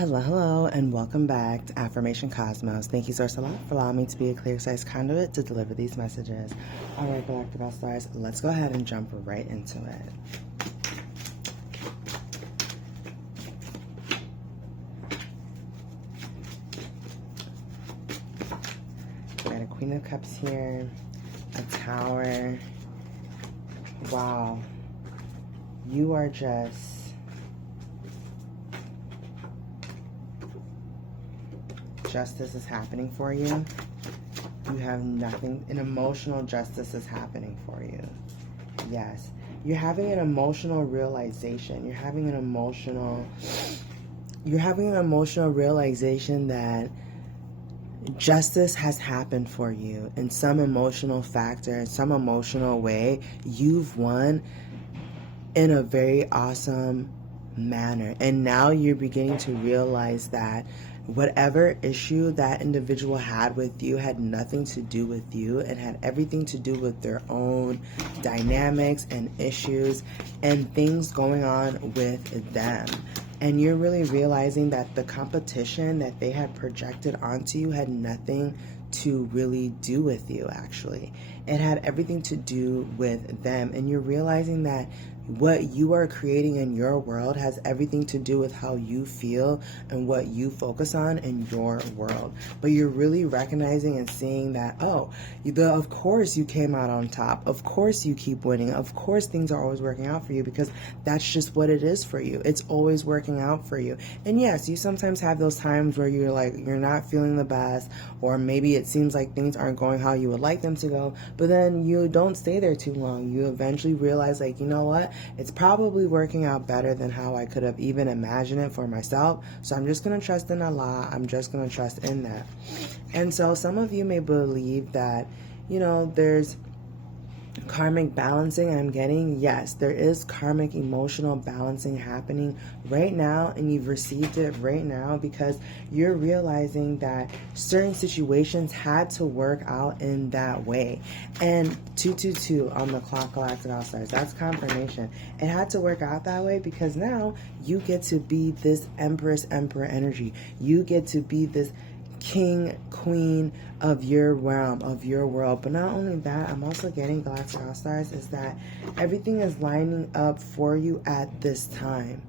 Hello, and welcome back to Affirmation Cosmos. Thank you, Source Allah, for allowing me to be a clear, concise conduit to deliver these messages. All right, Galactic All Stars, let's go ahead and jump right into it. We got a Queen of Cups here, a Tower. Wow, you are just... Justice is happening for you. You have nothing. An emotional justice is happening for you. Yes. You're having an emotional realization. You're having an emotional realization that justice has happened for you in some emotional factor, in some emotional way. You've won in a very awesome manner. And now you're beginning to realize that whatever issue that individual had with you had nothing to do with you. It had everything to do with their own dynamics and issues and things going on with them. And you're really realizing that the competition that they had projected onto you had nothing to really do with you, actually. It had everything to do with them. And you're realizing that what you are creating in your world has everything to do with how you feel and what you focus on in your world. But you're really recognizing and seeing that, of course you came out on top. Of course you keep winning. Of course things are always working out for you, because that's just what it is for you. It's always working out for you. And yes, you sometimes have those times where you're not feeling the best, or maybe it seems like things aren't going how you would like them to go, but then you don't stay there too long. You eventually realize, you know what? It's probably working out better than how I could have even imagined it for myself. So I'm just going to trust in Allah. I'm just going to trust in that. And so some of you may believe that, there's karmic balancing. I'm getting, yes, there is karmic emotional balancing happening right now, and you've received it right now because you're realizing that certain situations had to work out in that way. And 222 on the clock, Galactic All Stars, that's confirmation. It had to work out that way because now you get to be this Empress, Emperor energy. You get to be this king, queen of your realm, of your world. But not only that, I'm also getting, Galactic All Stars, is that everything is lining up for you at this time.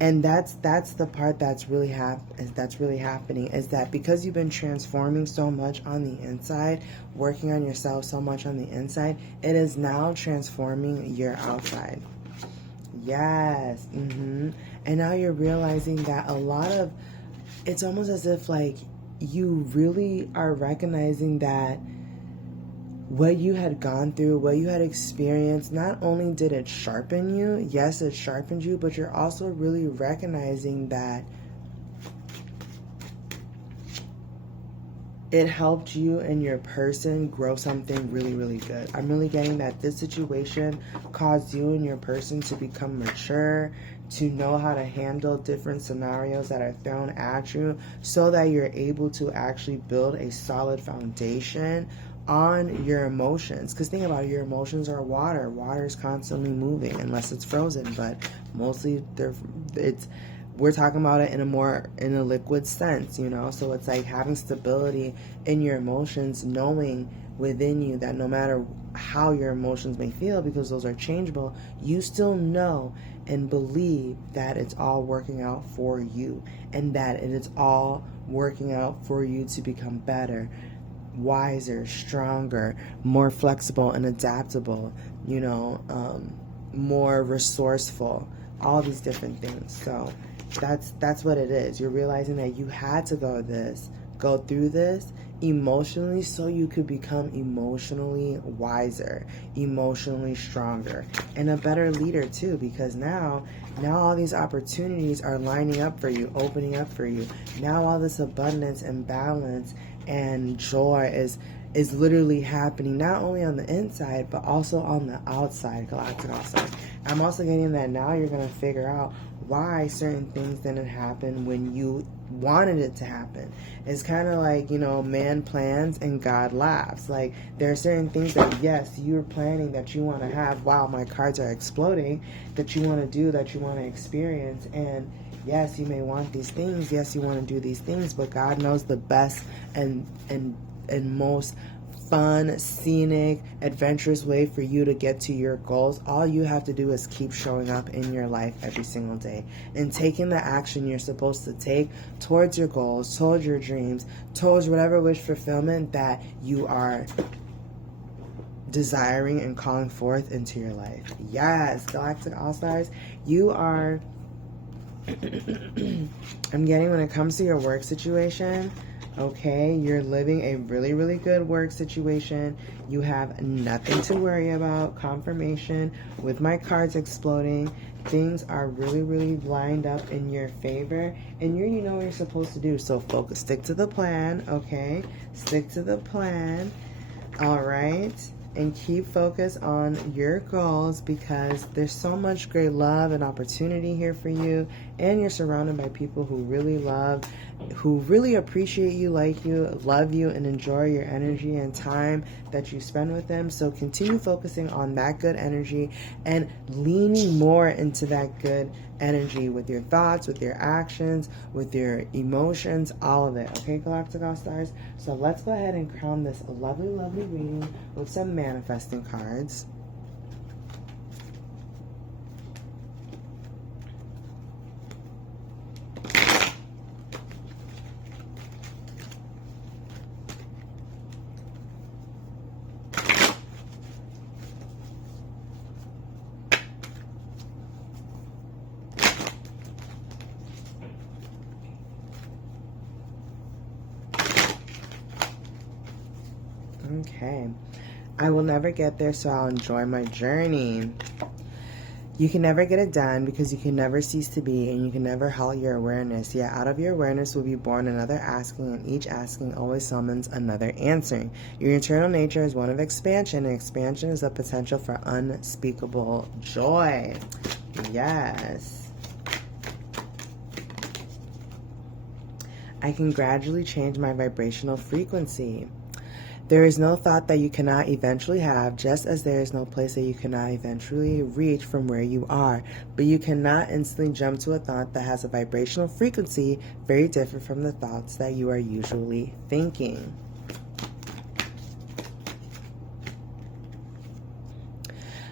And that's the part that's really happening, is that because you've been transforming so much on the inside, working on yourself so much on the inside, it is now transforming your outside. Yes. And now you're realizing that it's almost as if you really are recognizing that what you had gone through, what you had experienced, not only did it sharpen you, yes, it sharpened you, but you're also really recognizing that it helped you and your person grow something really, really good. I'm really getting that this situation caused you and your person to become mature, to know how to handle different scenarios that are thrown at you, so that you're able to actually build a solid foundation on your emotions. Because think about it, your emotions are water. Water is constantly moving unless it's frozen, but mostly we're talking about it in a liquid sense, so it's like having stability in your emotions, knowing within you that no matter how your emotions may feel, because those are changeable, you still know and believe that it's all working out for you, and that it is all working out for you to become better, wiser, stronger, more flexible and adaptable, more resourceful, all these different things. So that's what it is. You're realizing that you had to go through this emotionally, so you could become emotionally wiser, emotionally stronger, and a better leader too, because now all these opportunities are lining up for you, opening up for you. Now all this abundance and balance and joy is literally happening, not only on the inside, but also on the outside, Galactic All Stars. I'm also getting that now you're going to figure out why certain things didn't happen when you wanted it to happen. It's kind of like, man plans and God laughs. There are certain things that, yes, you're planning that you want to have. Wow, my cards are exploding. That you want to do, that you want to experience. And Yes, you may want these things. Yes, you want to do these things, but God knows the best and most fun, scenic, adventurous way for you to get to your goals. All you have to do is keep showing up in your life every single day and taking the action you're supposed to take towards your goals, towards your dreams, towards whatever wish fulfillment that you are desiring and calling forth into your life. Yes, Galactic All-Stars, you are I'm getting, when it comes to your work situation, okay, you're living a really, really good work situation. You have nothing to worry about. Confirmation with my cards exploding. Things are really, really lined up in your favor, and you know what you're supposed to do. So focus, stick to the plan, okay? Stick to the plan, all right? And keep focus on your goals, because there's so much great love and opportunity here for you, and you're surrounded by people who really love, who really appreciate you, like you, love you, and enjoy your energy and time that you spend with them. So continue focusing on that good energy and leaning more into that good energy with your thoughts, with your actions, with your emotions, all of it. Okay, Galactic All-Stars? So let's go ahead and crown this lovely, lovely reading with some manifesting cards. Okay. I will never get there, so I'll enjoy my journey. You can never get it done because you can never cease to be, and you can never halt your awareness. Yet out of your awareness will be born another asking, and each asking always summons another answering. Your eternal nature is one of expansion, and expansion is a potential for unspeakable joy. Yes. I can gradually change my vibrational frequency. There is no thought that you cannot eventually have, just as there is no place that you cannot eventually reach from where you are. But you cannot instantly jump to a thought that has a vibrational frequency very different from the thoughts that you are usually thinking.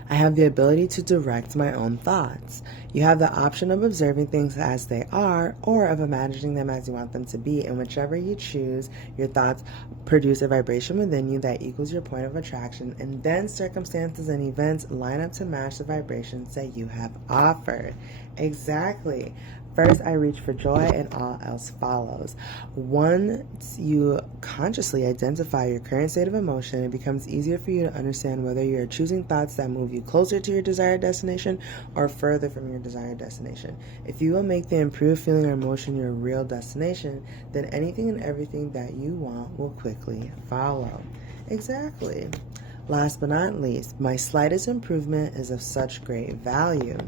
I have the ability to direct my own thoughts. You have the option of observing things as they are, or of imagining them as you want them to be, and whichever you choose, your thoughts produce a vibration within you that equals your point of attraction, and then circumstances and events line up to match the vibrations that you have offered. Exactly. First, I reach for joy, and all else follows. Once you consciously identify your current state of emotion, it becomes easier for you to understand whether you are choosing thoughts that move you closer to your desired destination or further from your desired destination. If you will make the improved feeling or emotion your real destination, then anything and everything that you want will quickly follow. Exactly. Last but not least, my slightest improvement is of such great value.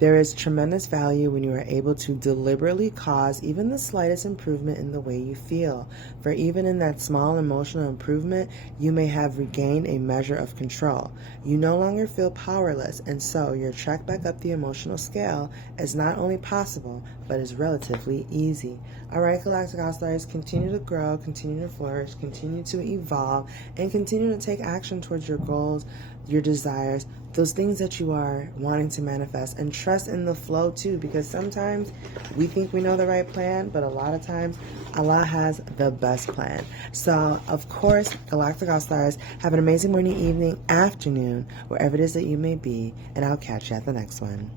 There is tremendous value when you are able to deliberately cause even the slightest improvement in the way you feel. For even in that small emotional improvement, you may have regained a measure of control. You no longer feel powerless, and so your trek back up the emotional scale is not only possible, but is relatively easy. Alright, Galactic All-Stars, continue to grow, continue to flourish, continue to evolve, and continue to take action towards your goals, your desires, those things that you are wanting to manifest, and trust in the flow too, because sometimes we think we know the right plan, but a lot of times Allah has the best plan. So of course, Galactic All-Stars, have an amazing morning, evening, afternoon, wherever it is that you may be, and I'll catch you at the next one.